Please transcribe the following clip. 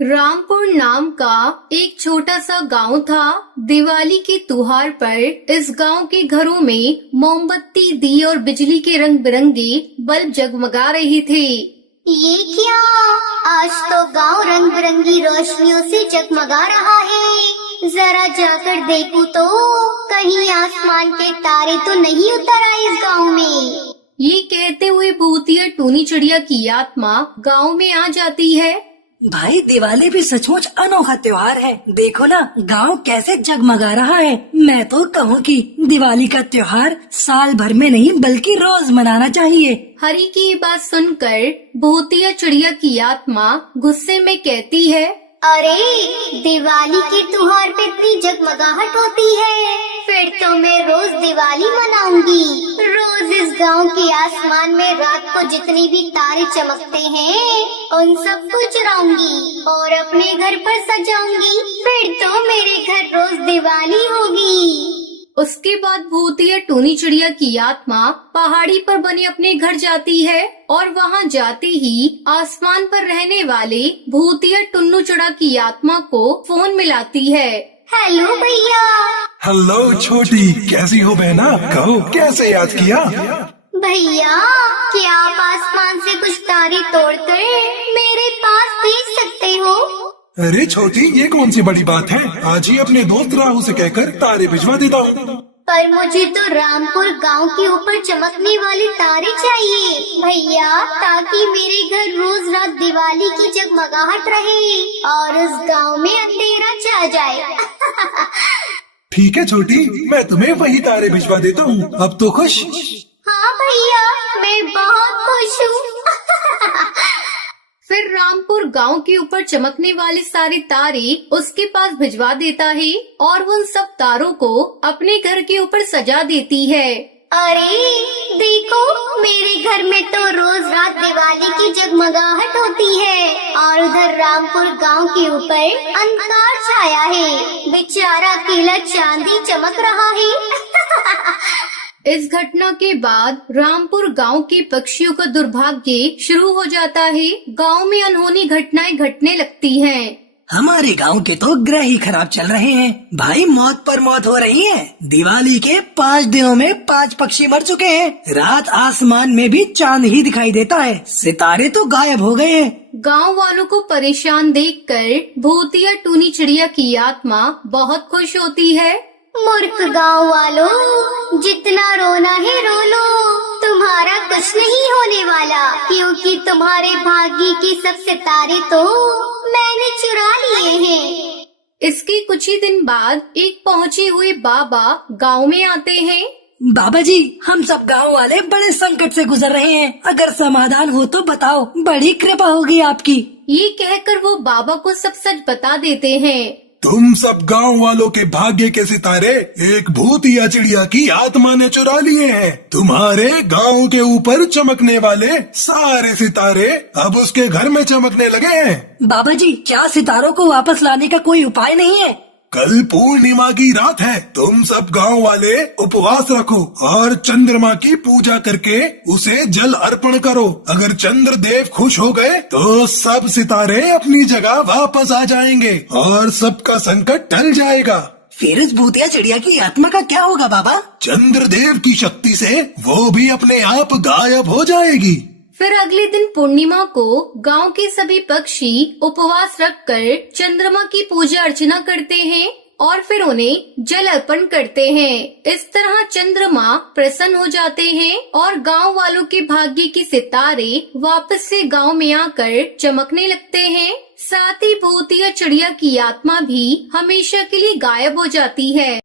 रामपुर नाम का एक छोटा सा गांव था। दिवाली के त्योहार पर इस गांव के घरों में मोमबत्ती, दिए और बिजली के रंग बिरंगे बल्ब जगमगा रहे थे। ये क्या? आज तो गांव रंग बिरंगी रोशनियों से जगमगा रहा है। जरा जाकर देखूं तो कहीं आसमान के तारे तो नहीं उतर आए इस गांव में। ये कहते हुए भूतिया टूनी चिड़िया की आत्मा गांव में आ जाती है। भाई, दिवाली भी सचमुच अनोखा त्योहार है। देखो ना, गांव कैसे जगमगा रहा है। मैं तो कहूँ कि दिवाली का त्योहार साल भर में नहीं बल्कि रोज मनाना चाहिए। हरी की ये बात सुनकर भूतिया चिड़िया की आत्मा गुस्से में कहती है, अरे, दिवाली के त्योहार पे इतनी जगमगाहट होती है, फिर तो मैं रोज दिवाली मनाऊंगी। रोज इस गांव के आसमान में रात को जितनी भी तारे चमकते हैं उन सबको चुराऊंगी और अपने घर पर सजाऊंगी। फिर तो मेरे घर रोज दिवाली होगी। उसके बाद भूतिया टूनी चिड़िया की आत्मा पहाड़ी पर बने अपने घर जाती है और वहां जाते ही आसमान पर रहने वाले भूतिया टुन्नू चिड़ा की आत्मा को फोन मिलाती है। हेलो भैया। हेलो छोटी, कैसी हो बहना? कहो, कैसे याद किया? भैया, क्या आप आसमान से कुछ तारे तोड़कर मेरे पास भेज सकते हो? अरे छोटी, ये कौन सी बड़ी बात है। आज ही अपने दोस्त राहु से कहकर तारे भिजवा देता हूँ। पर मुझे तो रामपुर गांव के ऊपर चमकने वाले तारे चाहिए भैया, ताकि मेरे घर रोज रात दिवाली की जगमगाहट रहे और उस गांव में अंधेरा छा जाए। ठीक है छोटी, मैं तुम्हें वही तारे भिजवा देता हूँ। अब तो खुश? हाँ भैया, मैं बहुत खुश हूँ। फिर रामपुर गांव के ऊपर चमकने वाले सारे तारे उसके पास भिजवा देता है और वो उन सब तारों को अपने घर के ऊपर सजा देती है। अरे देखो, मेरे घर में तो रोज रात दिवाली की जगमगाहट होती है और उधर रामपुर गांव के ऊपर अंधकार छाया है। बेचारा अकेला चांद ही चमक रहा है। इस घटना के बाद रामपुर गांव के पक्षियों का दुर्भाग्य शुरू हो जाता है। गांव में अनहोनी घटनाएं घटने लगती हैं। हमारे गांव के तो ग्रह ही खराब चल रहे हैं भाई। मौत पर मौत हो रही है। दिवाली के 5 दिनों में 5 पक्षी मर चुके हैं। रात आसमान में भी चांद ही दिखाई देता है, सितारे तो गायब हो गए हैं। गांव वालों को परेशान देखकर भूतिया टूनी चिड़िया की आत्मा बहुत खुश होती है। मूर्ख गांव वालों, जितना रोना है रो लो, तुम्हारा कुछ नहीं होने वाला, क्योंकि तुम्हारे भाग्य के सब सितारे तो मैंने चुरा लिए हैं। इसके कुछ ही दिन बाद एक पहुँचे हुए बाबा गांव में आते हैं। बाबा जी, हम सब गांव वाले बड़े संकट से गुजर रहे हैं। अगर समाधान हो तो बताओ, बड़ी कृपा होगी आपकी। ये कहकर वो बाबा को सब सच बता देते हैं। तुम सब गांव वालों के भाग्य के सितारे एक भूतिया चिड़िया की आत्मा ने चुरा लिए हैं। तुम्हारे गांव के ऊपर चमकने वाले सारे सितारे अब उसके घर में चमकने लगे हैं। बाबा जी, क्या सितारों को वापस लाने का कोई उपाय नहीं है? कल पूर्णिमा की रात है। तुम सब गांव वाले उपवास रखो और चंद्रमा की पूजा करके उसे जल अर्पण करो। अगर चंद्र देव खुश हो गए तो सब सितारे अपनी जगह वापस आ जाएंगे और सबका संकट टल जाएगा। फिर इस भूतिया चिड़िया की आत्मा का क्या होगा बाबा? चंद्रदेव की शक्ति से वो भी अपने आप गायब हो जाएगी। फिर अगले दिन पूर्णिमा को गांव के सभी पक्षी उपवास रखकर चंद्रमा की पूजा अर्चना करते हैं और फिर उन्हें जल अर्पण करते हैं। इस तरह चंद्रमा प्रसन्न हो जाते हैं और गांव वालों के भाग्य के सितारे वापस से गांव में आकर चमकने लगते हैं। साथ ही भूतिया चिड़िया की आत्मा भी हमेशा के लिए गायब हो जाती है।